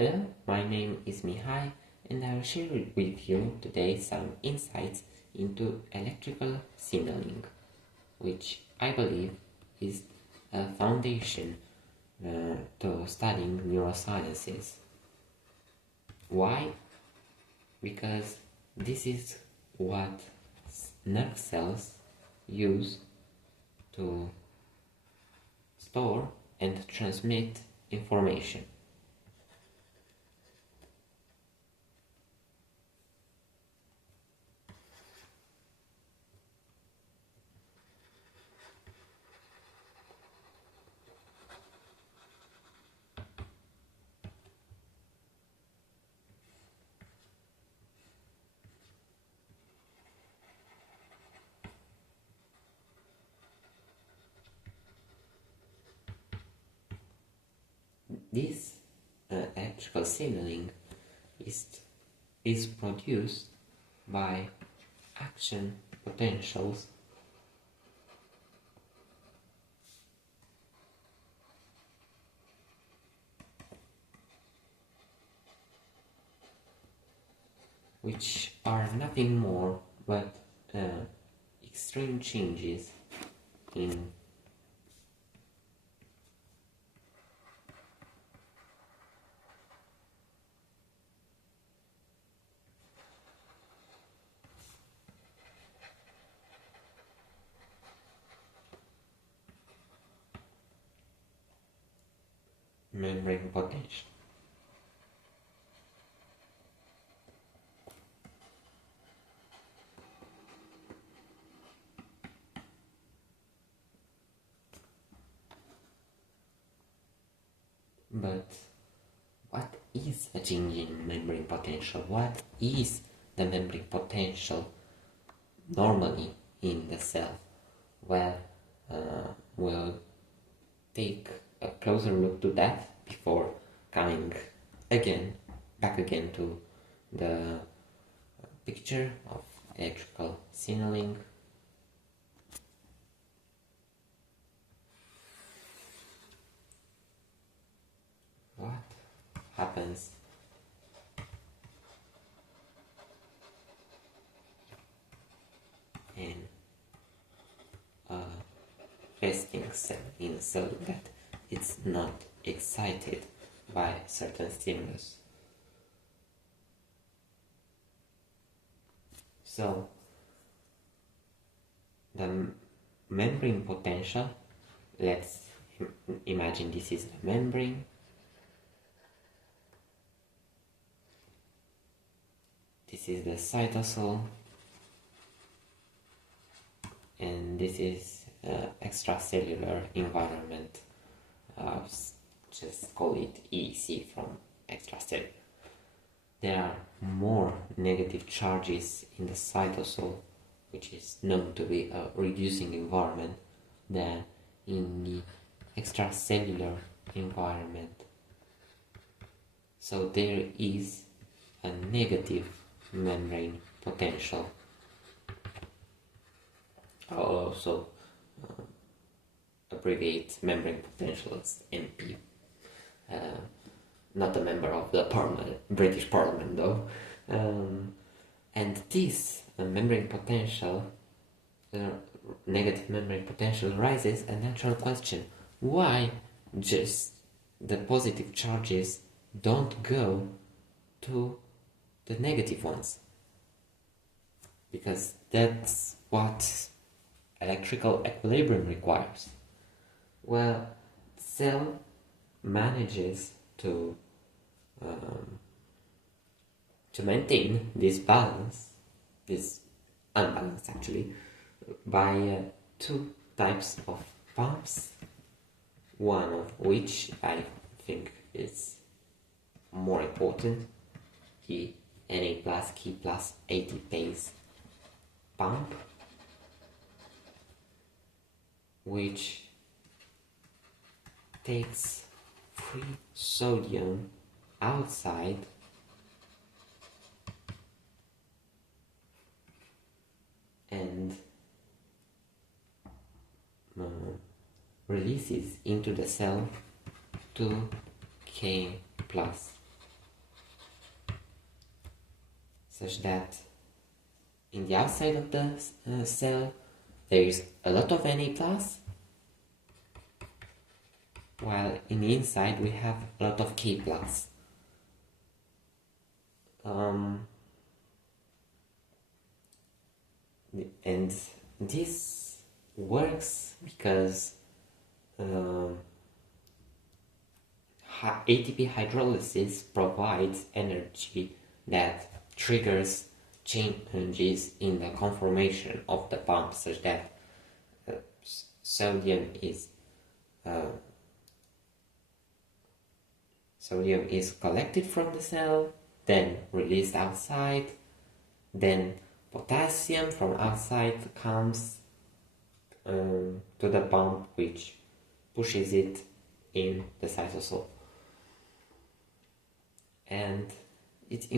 Hello, my name is Mihai and I will share with you today some insights into electrical signaling, which I believe is a foundation to studying neurosciences. Why? Because this is what nerve cells use to store and transmit information. This electrical signaling is produced by action potentials which are nothing more but extreme changes in membrane potential. But what is a change in membrane potential? What is the membrane potential normally in the cell? Well, we'll take a closer look to that before coming back again to the picture of electrical signaling. What happens in a resting cell, in a cell that it's not excited by certain stimulus? So the membrane potential, let's imagine this is the membrane. This is the cytosol, and this is extracellular environment. Just call it EC from extracellular. There are more negative charges in the cytosol, which is known to be a reducing environment, than in the extracellular environment. So there is a negative membrane potential. I'll also abbreviate membrane potential as MP. Not a member of the British Parliament though. And this membrane potential, negative membrane potential, raises a natural question. Why just the positive charges don't go to the negative ones? Because that's what electrical equilibrium requires. Well, the cell manages to maintain this balance, this unbalance actually, by two types of pumps, one of which I think is more important, the Na plus K plus 80 pump, which takes free sodium outside and releases into the cell 2K plus such that in the outside of the cell there is a lot of Na+, while in the inside we have a lot of K+. And this works because ATP hydrolysis provides energy that triggers changes in the conformation of the pump, such that sodium is collected from the cell, then released outside, then potassium from outside comes to the pump, which pushes it in the cytosol. And it's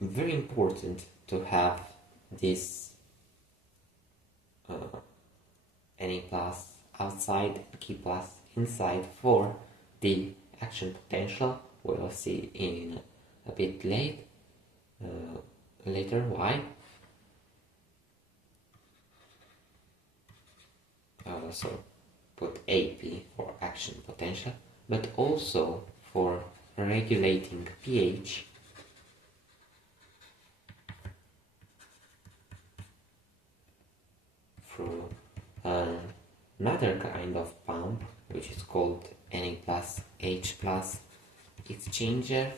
very important to have this Na+ outside, K+ inside for the action potential. We'll see in a bit later why. I'll also put AP for action potential, but also for regulating pH through another kind of pump, which is called Na+H+ exchanger,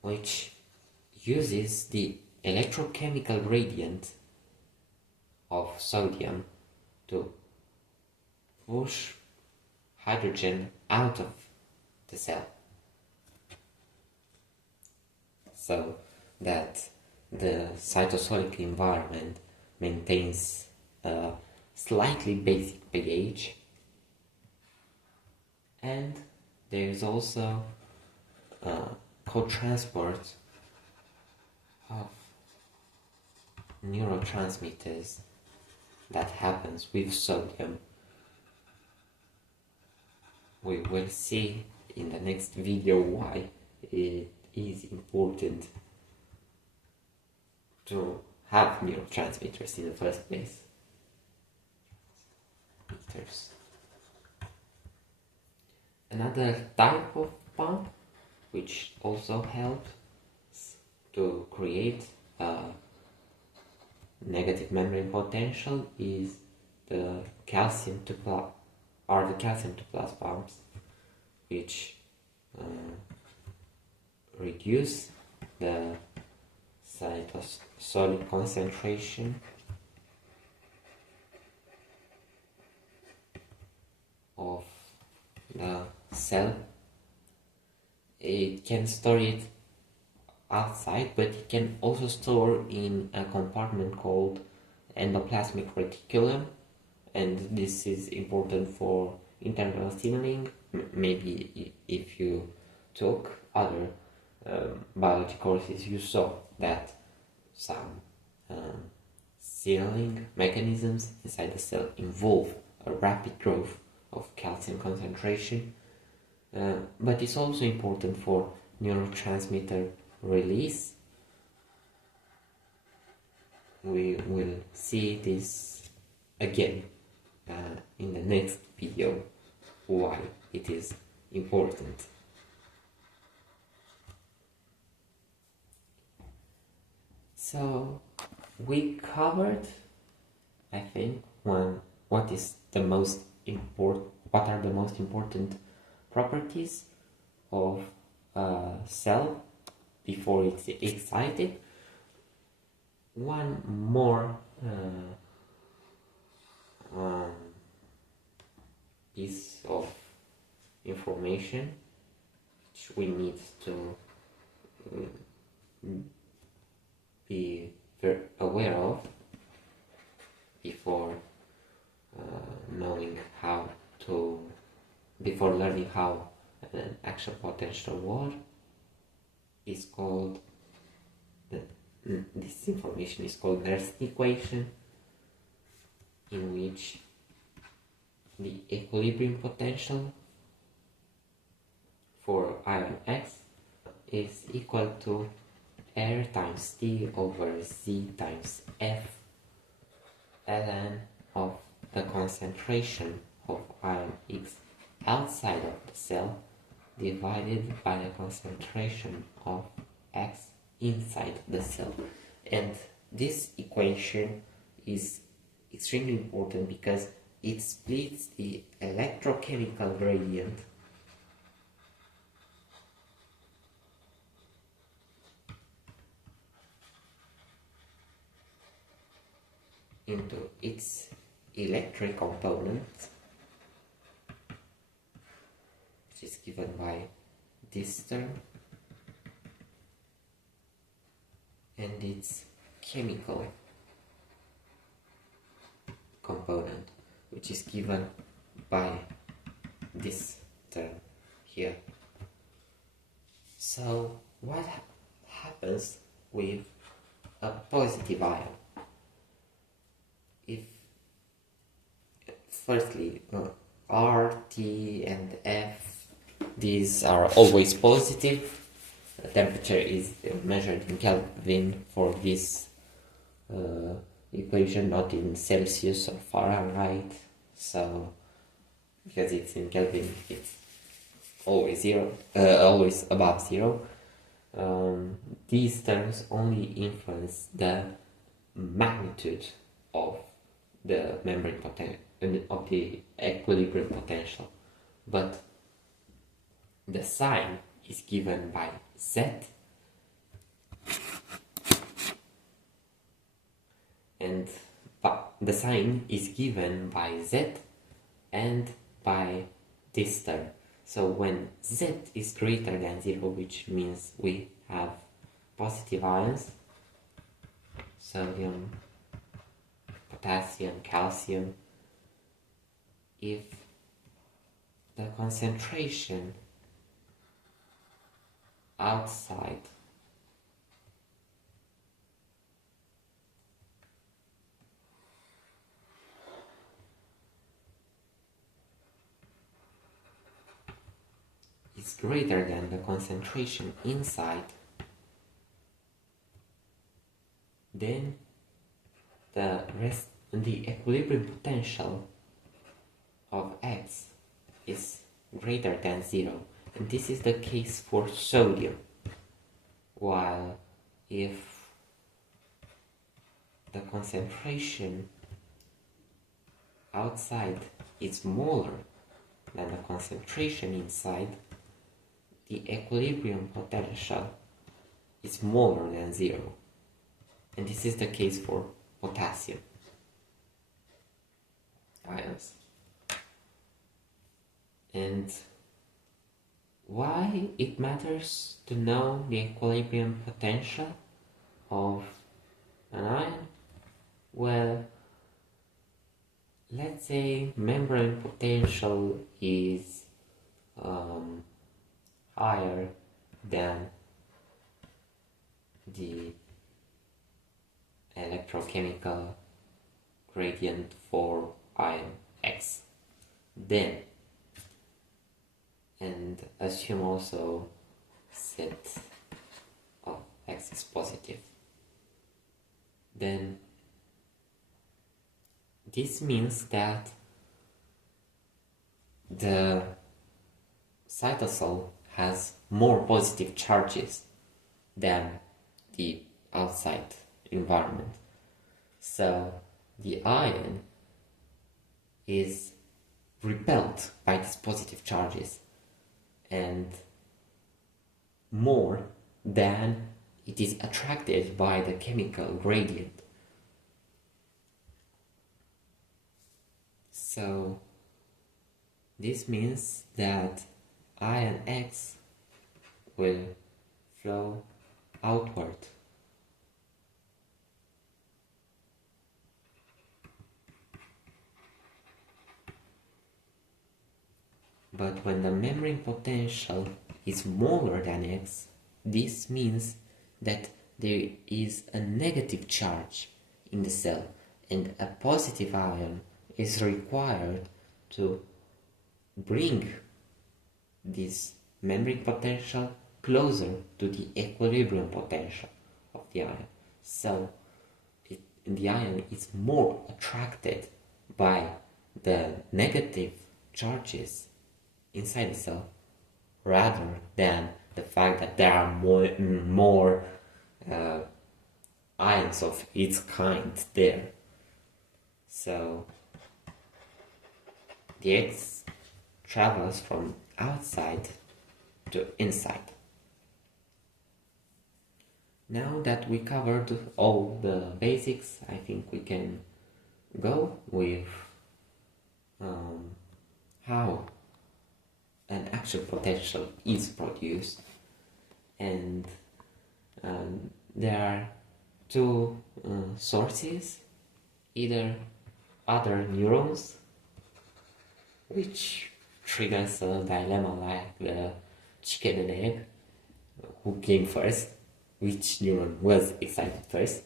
which uses the electrochemical gradient of sodium to push hydrogen out of the cell, so that the cytosolic environment maintains a slightly basic pH. And there is also co-transport of neurotransmitters that happens with sodium. We will see in the next video why it is important to have neurotransmitters in the first place. Another type of pump which also helps to create a negative membrane potential is the calcium to plus pumps, which reduce the cytosolic concentration of the cell. It can store it outside, but it can also store in a compartment called endoplasmic reticulum, and this is important for internal signaling. Maybe if you took other biology courses, you saw that some signaling mechanisms inside the cell involve a rapid growth of calcium concentration, but it's also important for neurotransmitter release. We will see this again in the next video, why it is important. So we covered, I think, what are the most important properties of a cell before it's excited. One more piece of information which we need to be very aware of before learning how an action potential works is called this information is called Nernst equation, in which the equilibrium potential for ion X is equal to R times T over Z times F ln of the concentration of ion X outside of the cell divided by the concentration of X inside the cell. And this equation is extremely important because it splits the electrochemical gradient into its electric component, which is given by this term, and its chemical component, which is given by this term here. So what happens with a positive ion? If firstly R, T and F, these are always positive. The temperature is measured in Kelvin for this equation, not in Celsius or Fahrenheit. So because it's in Kelvin, it's always zero, always above zero. These terms only influence the magnitude of the membrane potential, of the equilibrium potential, but the sign is given by Z and the sign is given by Z and by this term. So when Z is greater than 0, which means we have positive ions, sodium, potassium, calcium, if the concentration outside is greater than the concentration inside, then the equilibrium potential of X is greater than 0, and this is the case for sodium. While if the concentration outside is smaller than the concentration inside, the equilibrium potential is smaller than 0, and this is the case for potassium ions. And why it matters to know the equilibrium potential of an ion? Well, let's say membrane potential is higher than the electrochemical gradient for ion X. Then, and assume also set of X is positive, then this means that the cytosol has more positive charges than the outside environment. So the ion is repelled by these positive charges and more than it is attracted by the chemical gradient. So this means that ion X will flow outward. But when the membrane potential is smaller than X, this means that there is a negative charge in the cell and a positive ion is required to bring this membrane potential closer to the equilibrium potential. the ion. So the ion is more attracted by the negative charges inside the cell rather than the fact that there are more ions of its kind there. So the X travels from outside to inside. Now that we covered all the basics, I think we can go with how an action potential is produced. And there are two sources, either other neurons, which triggers a dilemma like the chicken and egg, who came first, which neuron was excited first,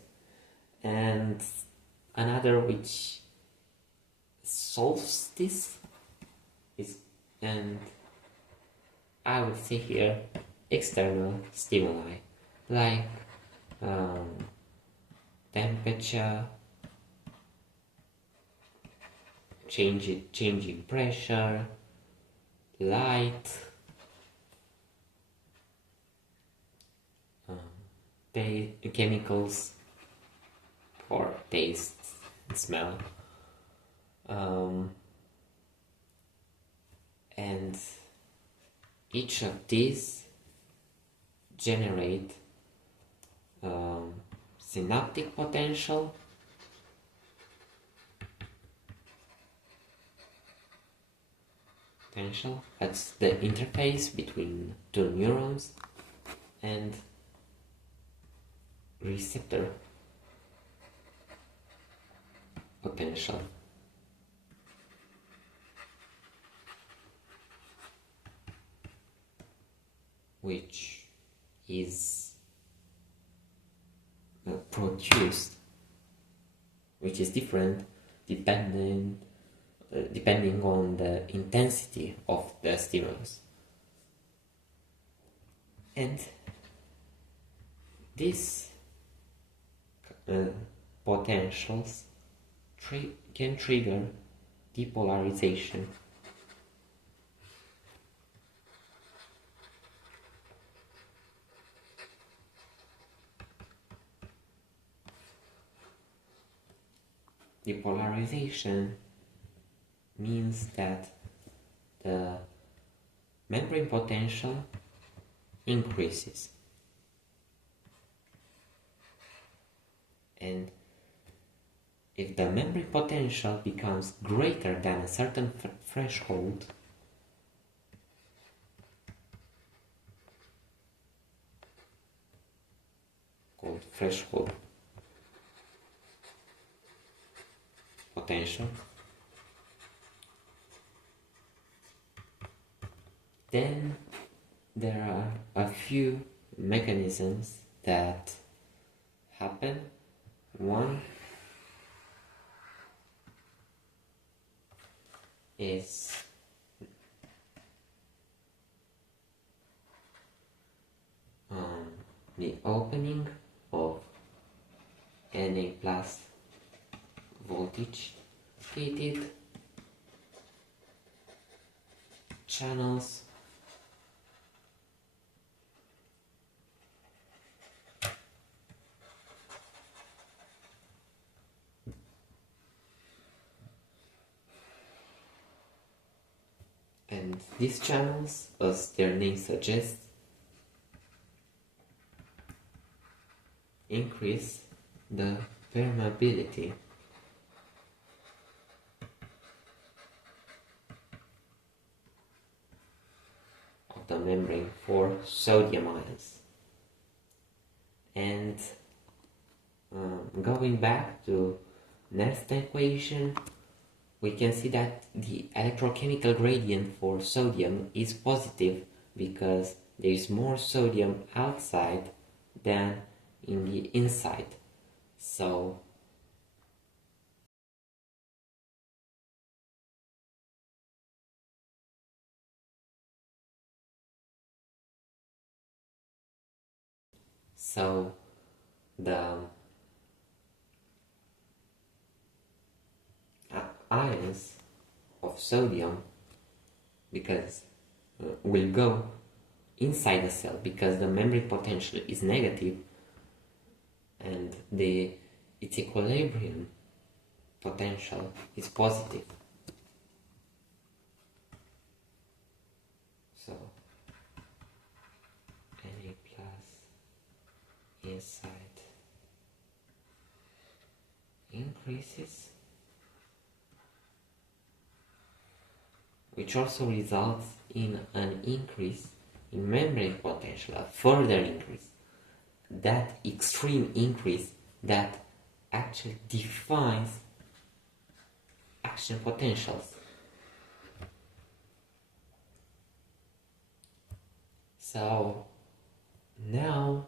and another which solves this and I would say here external stimuli like temperature, changing pressure, light, chemicals for taste and smell, and each of these generate synaptic potential, that's the interface between two neurons, and receptor potential, which is produced, which is different depending on the intensity of the stimulus. And these potentials can trigger depolarization. Depolarization means that the membrane potential increases, and if the membrane potential becomes greater than a certain threshold, called threshold potential, then there are a few mechanisms that happen. One is the opening of Na plus voltage gated channels and these channels, as their name suggests, increase the permeability of the membrane for sodium ions. And going back to Nernst equation, we can see that the electrochemical gradient for sodium is positive because there is more sodium outside than in the inside. So the ions of sodium because will go inside the cell because the membrane potential is negative and its equilibrium potential is positive. So Na plus inside increases, which also results in an increase in membrane potential, a further increase. That extreme increase that actually defines action potentials. So now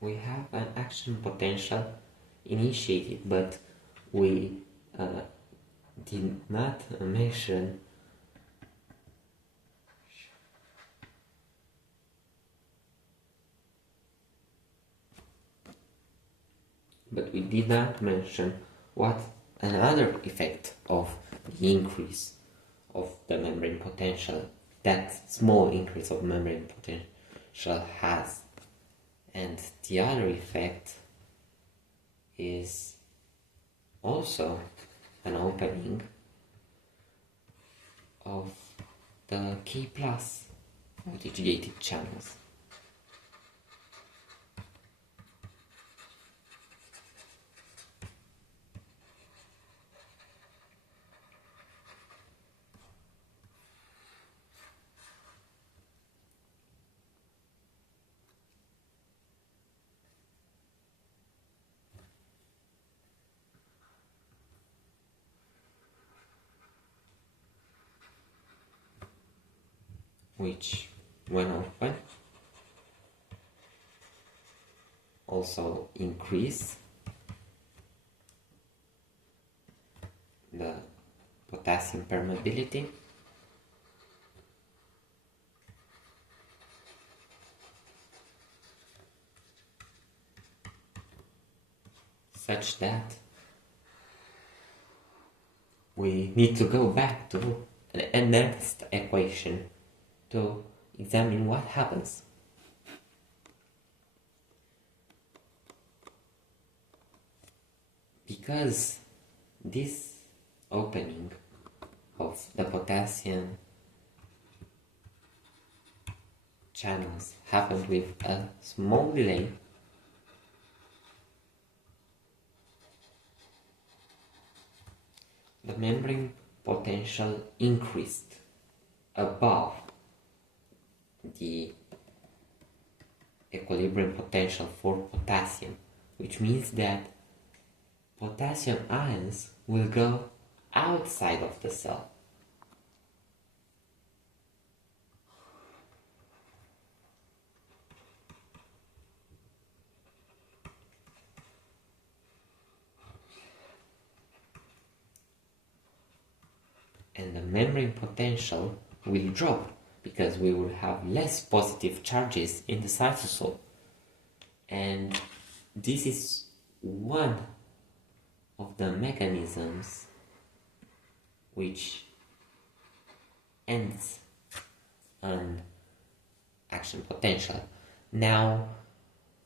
we have an action potential initiated, but we did not mention what another effect of the increase of the membrane potential, that small increase of membrane potential has. And the other effect is also an opening of the K plus voltage gated channels. Which, when open, also increase the potassium permeability, such that we need to go back to the Nernst equation to examine what happens. Because this opening of the potassium channels happened with a small delay, the membrane potential increased above the equilibrium potential for potassium, which means that potassium ions will go outside of the cell. And the membrane potential will drop because we will have less positive charges in the cytosol. And this is one of the mechanisms which ends an action potential. Now,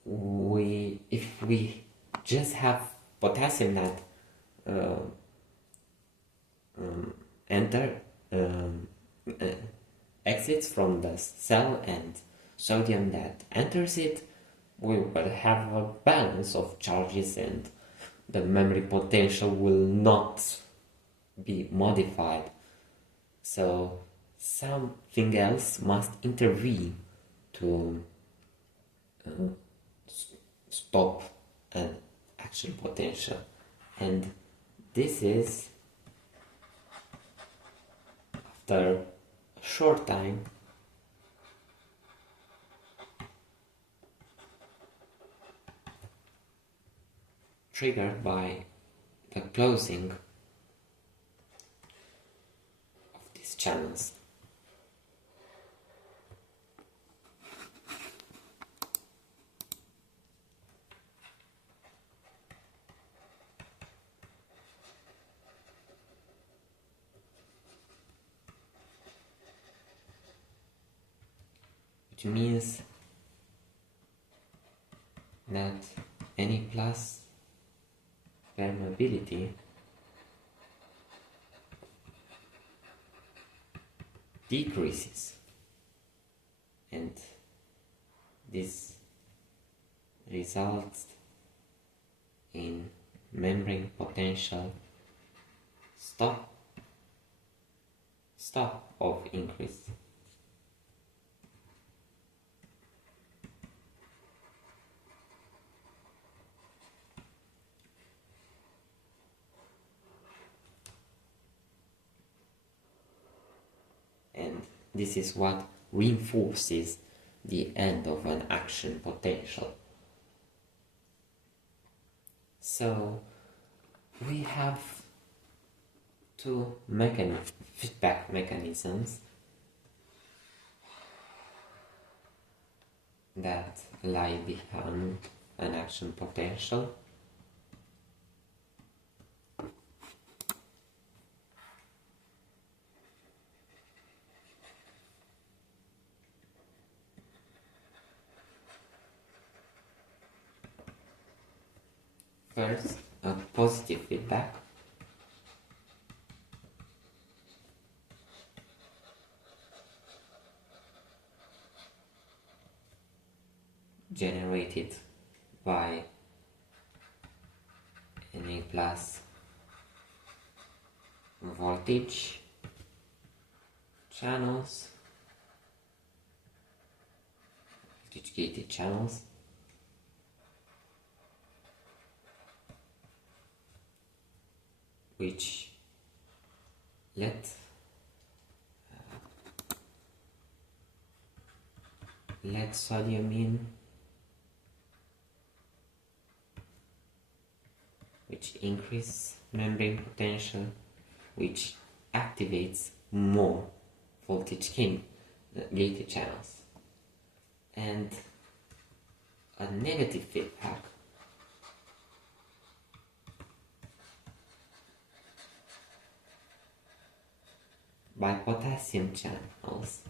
if we just have potassium that exits from the cell and sodium that enters it, we will have a balance of charges and the memory potential will not be modified. So something else must intervene to stop an action potential, and this is after a short time triggered by the closing of this channels. Which means that any plus permeability decreases, and this results in membrane potential stop of increase. And this is what reinforces the end of an action potential. So we have two feedback mechanisms that lie behind an action potential. First, a positive feedback. Generated by Na plus voltage channels, voltage gated channels, which let sodium in, which increase membrane potential, which activates more voltage gated channels. And a negative feedback by potassium channels,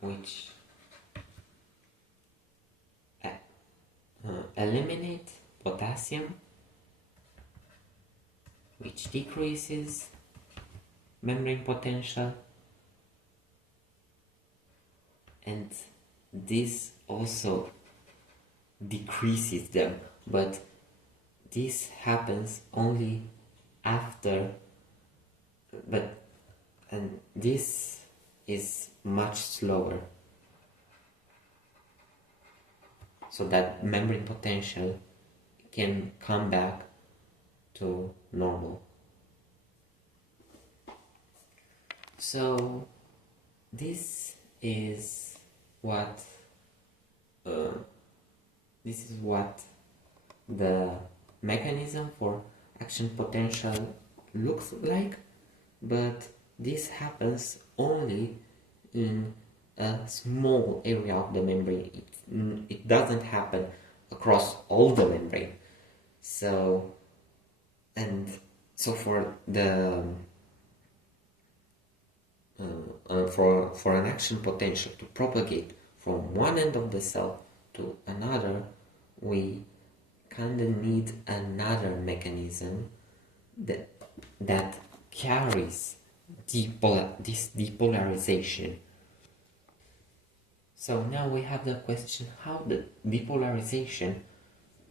which eliminate potassium, which decreases membrane potential, and this also decreases them, but this happens only after, and this is much slower, so that membrane potential can come back to normal. So this is what the mechanism for action potential looks like, but this happens only in a small area of the membrane. It doesn't happen across all the membrane. So for the for an action potential to propagate from one end of the cell to another, we kind of need another mechanism that carries this depolarization. So now we have the question how the depolarization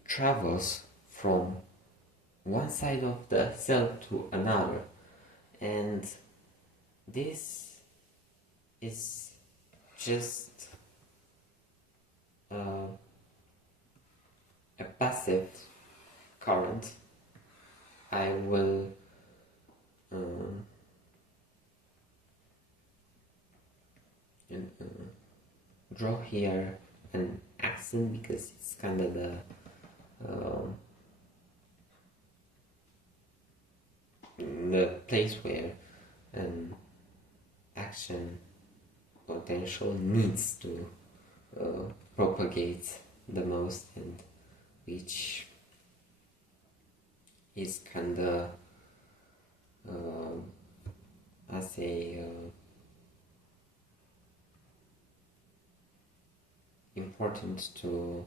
travels from one side of the cell to another, and this is just a passive current. I will um, and, draw here an axon because it's kind of the place where action potential needs to propagate the most, and which is kind of as a important to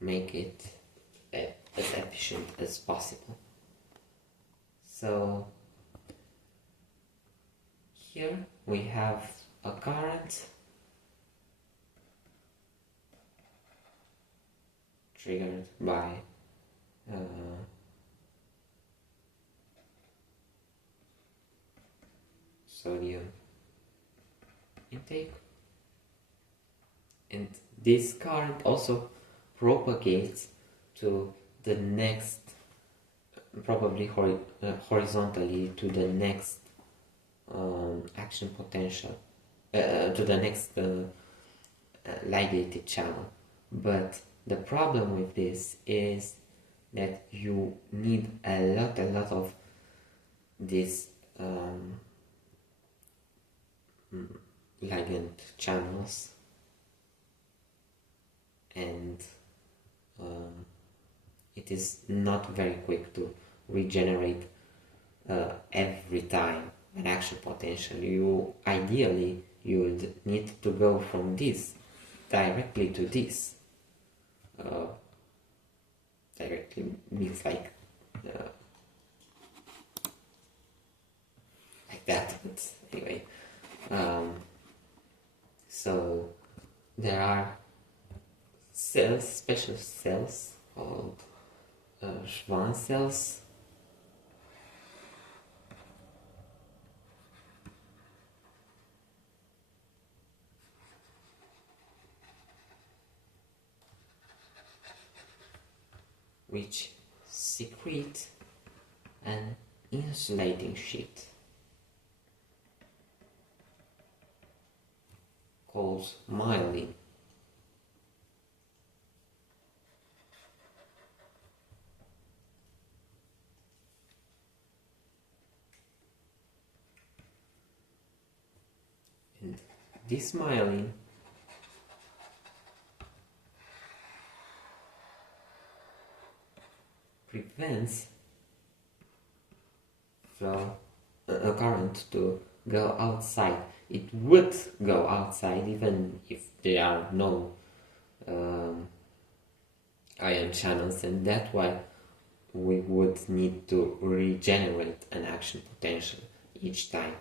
make it as efficient as possible. So here we have a current triggered by sodium intake, and this current also propagates to the next, probably horizontally to the next action potential, to the next ligated channel. But the problem with this is that you need a lot of these ligand channels, and it is not very quick to regenerate every time an action potential. Ideally you would need to go from this directly to this. Directly means like that, but anyway. So there are cells, special cells called Schwann cells, which secrete an insulating sheet called myelin. And this myelin prevents a current to go outside. It would go outside even if there are no ion channels, and that's why we would need to regenerate an action potential each time.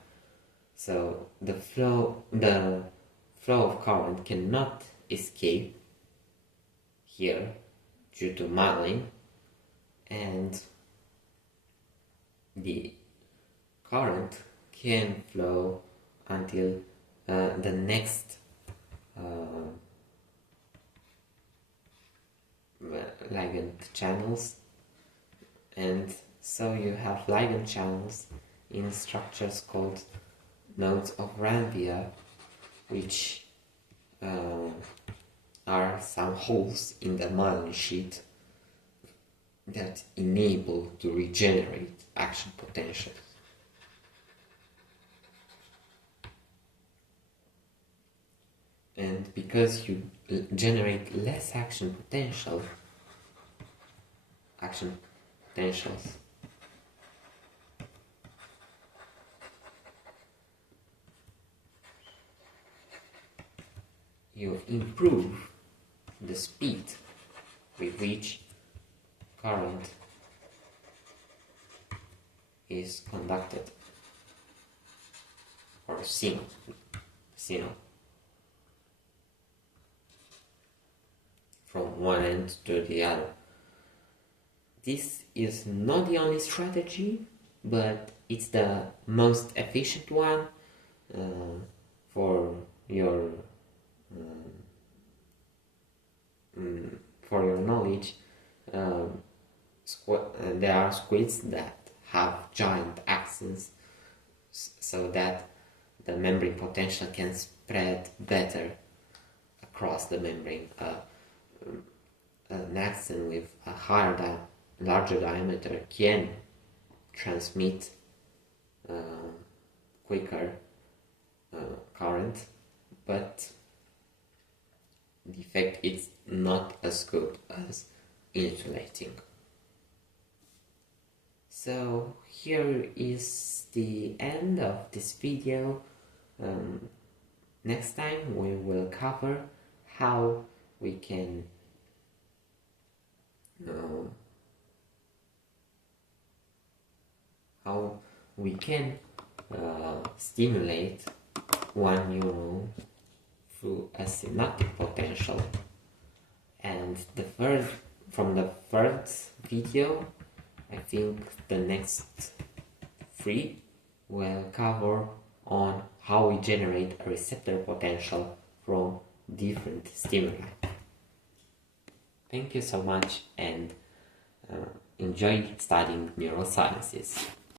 So the flow of current cannot escape here due to myelin, and the current can flow until the next ligand channels, and so you have ligand channels in structures called nodes of Ranvier, which are some holes in the myelin sheet that enable to regenerate action potentials. And because you generate less action potentials, you improve the speed with which current is conducted or seen from one end to the other. This is not the only strategy, but it's the most efficient one for your knowledge. There are squids that have giant axons axons so that the membrane potential can spread better across the membrane. An axon with a larger diameter can transmit quicker current, but the effect is not as good as insulating. So here is the end of this video. Next time we will cover how we can stimulate one neuron through a synaptic potential. And from the first video, I think the next 3 will cover on how we generate a receptor potential from different stimuli. Thank you so much, and enjoy studying neurosciences.